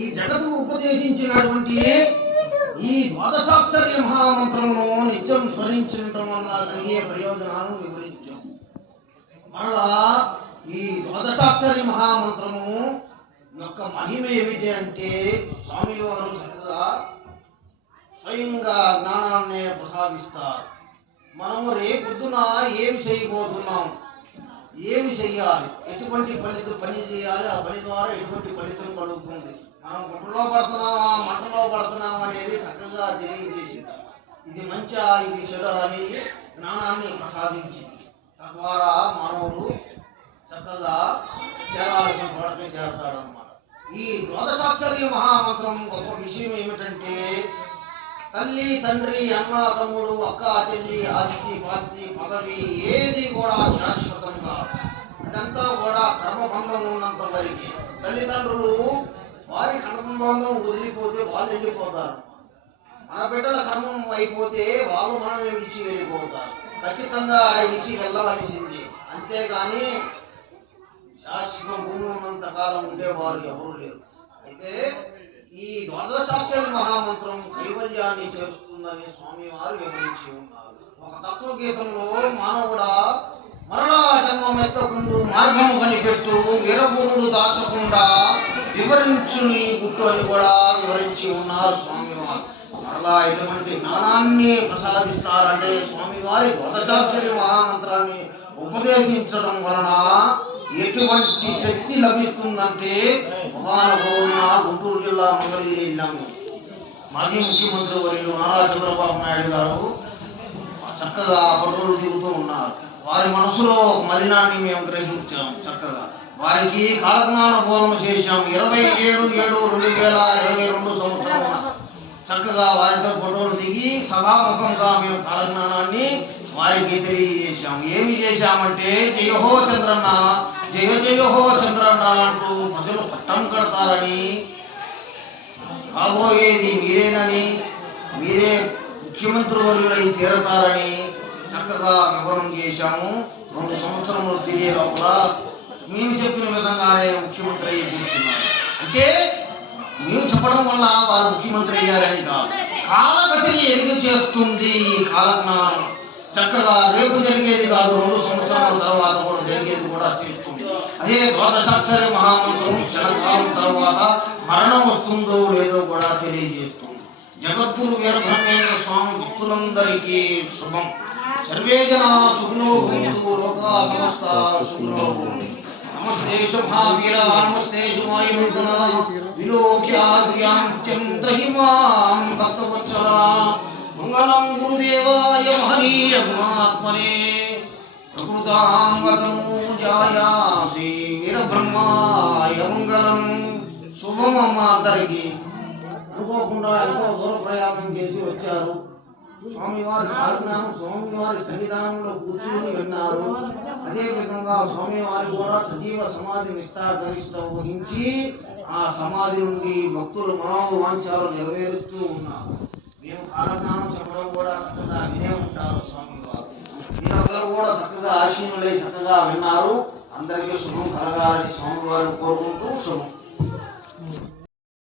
ఈ జగత్తుకు ఉపదేశించినటువంటి ఈ ద్వాదశాక్షరి మహామంత్రమును నిత్యం స్మరించడం వల్ల కలిగే ప్రయోజనాలను వివరించాం. మరలా ఈ ద్వాదశాక్షరి మహామంత్రము యొక్క మహిమ ఏమిటి అంటే స్వామివారు చక్కగా స్వయంగా జ్ఞానాన్ని ప్రసాదిస్తారు. మనము రేపొద్దున ఏమి చేయబోతున్నాం, ఏమి చెయ్యాలి, ఎటువంటి పని చేయాలి, ఆ పని ద్వారా ఎటువంటి ఫలితం కలుగుతుంది, మనం గుట్టలో పడుతున్నామా మంటలో పడుతున్నామా అనేది చక్కగా తెలియజేసింది. ఇది మంచా ఇది చెడు అని జ్ఞానాన్ని ప్రసాదించింది. తద్వారా మానవుడు చక్కగా చేరాల్సిన చోటకే చేరతాడు అన్నమాట. ఈ ద్వాదశాక్షరి మహామంత్రం గొప్ప విషయం ఏమిటంటే తల్లి తండ్రి అన్న తమ్ముడు అక్క చెల్లి ఆస్తి పాస్తి పదవి ఏది కూడా శాశ్వతంగా, ఇదంతా కూడా కర్మబంధం ఉన్నంత వరకు. తల్లిదండ్రులు వారి కర్మబంధం వదిలిపోతే వాళ్ళు వెళ్ళిపోతారు, మన బిడ్డల కర్మం అయిపోతే వాళ్ళు మనల్ని విడిచి వెళ్ళిపోతారు. ఖచ్చితంగా విడిచి వెళ్ళవలసింది, అంతేగాని శాశ్వతం భూమి ఉన్నంత కాలం ఉండేవారు ఎవరు లేరు. అయితే ఈ ద్వాదశాక్షరి మహామంత్రం కైవల్యాన్ని చేరుస్తుందని స్వామి వారు వివరించి ఉన్నారు. ఒక తత్వగీతంలో మానవుడా మరలా జన్మం ఎత్తకుండు మార్గము కనిపెట్టు వీరభూముడు దాచకుండా వివరించు నీ గుట్టు అని కూడా వివరించి ఉన్నారు స్వామి వారు. మరలా ఎటువంటి జ్ఞానాన్ని ప్రసాదిస్తారంటే స్వామివారి ద్వాదశాక్షరి మహామంత్రాన్ని ఉపదేశించడం వలన ఎటువంటి శక్తి లభిస్తుందంటే మహానుభావున గుంటూరు జిల్లా మంగళగిరి వెళ్ళాము. మాజీ ముఖ్యమంత్రి వర్యులు నారా చంద్రబాబు నాయుడు గారు చక్కగా ఫోటోలు దిగుతూ ఉన్నారు. వారి మనసులో మలినాన్ని మేము గ్రహించాము. చక్కగా వారికి కాలజ్ఞాన బోధన చేశాం. 27/7/2022 సంవత్సరం చక్కగా వారితో ఫోటోలు దిగి సభాముఖంగా మేము కాలజ్ఞానాన్ని వారికి తెలియజేశాం. ఏమి చేశామంటే జయహో చంద్రన్న జయ జయహో చంద్రన్న అంటూ ప్రజలు పట్టం కడతారని, రాబోయేది మీరేనని, మీరే ముఖ్యమంత్రి వర్యులై తీరతారని చక్కగా వివరణ చేశాము. 2 సంవత్సరములు తిరిగే లోపల మేము చెప్పిన విధంగానే ముఖ్యమంత్రి అయ్యి కూర్చున్నారు. అంటే మేము చెప్పడం వల్ల వారు ముఖ్యమంత్రి అయ్యారని కాదు, కాలగతిని ఎరుగు చేస్తుంది ఈ కాలజ్ఞానం. చక్కగా రేపు జరిగేది కాదు, 2 సంవత్సరాల తర్వాత కూడా జరిగేది కూడా చేస్తుంది. అదే ద్వాదశాక్షరి మహామంత్రం క్షణకాలం తర్వాత మరణం వస్తుందో లేదో కూడా తెలియజేస్తుంది. జగద్గురు వీరబ్రహ్మేంద్ర స్వామి భక్తులందరికీ శుభం. సర్వే జనా సుఖినో భవంతు, లోకా సమస్తా సుఖినో భవంతు. నమస్తే శుభావీర నమస్తే శుభాయుధన విలోక్యాద్రియాంత్యం ద్రహిమాం భక్తవత్సలా. మంగళం గురుదేవాయ మహనీయ గుణాత్మనే ప్రకృతాం వదనూజాయ శ్రీ వీరబ్రహ్మాయ మంగళం. శుభమమ్మ అందరికీ. అనుకోకుండా ఎంతో దూర ప్రయాణం చేసి వచ్చారు. స్వామివారి కాలజ్ఞానం స్వామివారి సన్నిధానంలో కూర్చుని విన్నారు. అదేవిధంగా స్వామివారి కూడా సజీవ సమాధి నిష్ఠాగరిష్ట వహించి ఆ సమాధి నుండి భక్తులు మనోవాంఛాలు నెరవేరుస్తూ ఉన్నారు. మేము కాలజ్ఞానం చెప్పడం కూడా చక్కగా వినే ఉంటారు స్వామివారు. మీరందరూ కూడా చక్కగా ఆశీనులై చక్కగా విన్నారు. అందరికీ శుభం కలగాలని స్వామివారు కోరుకుంటూ శుభం.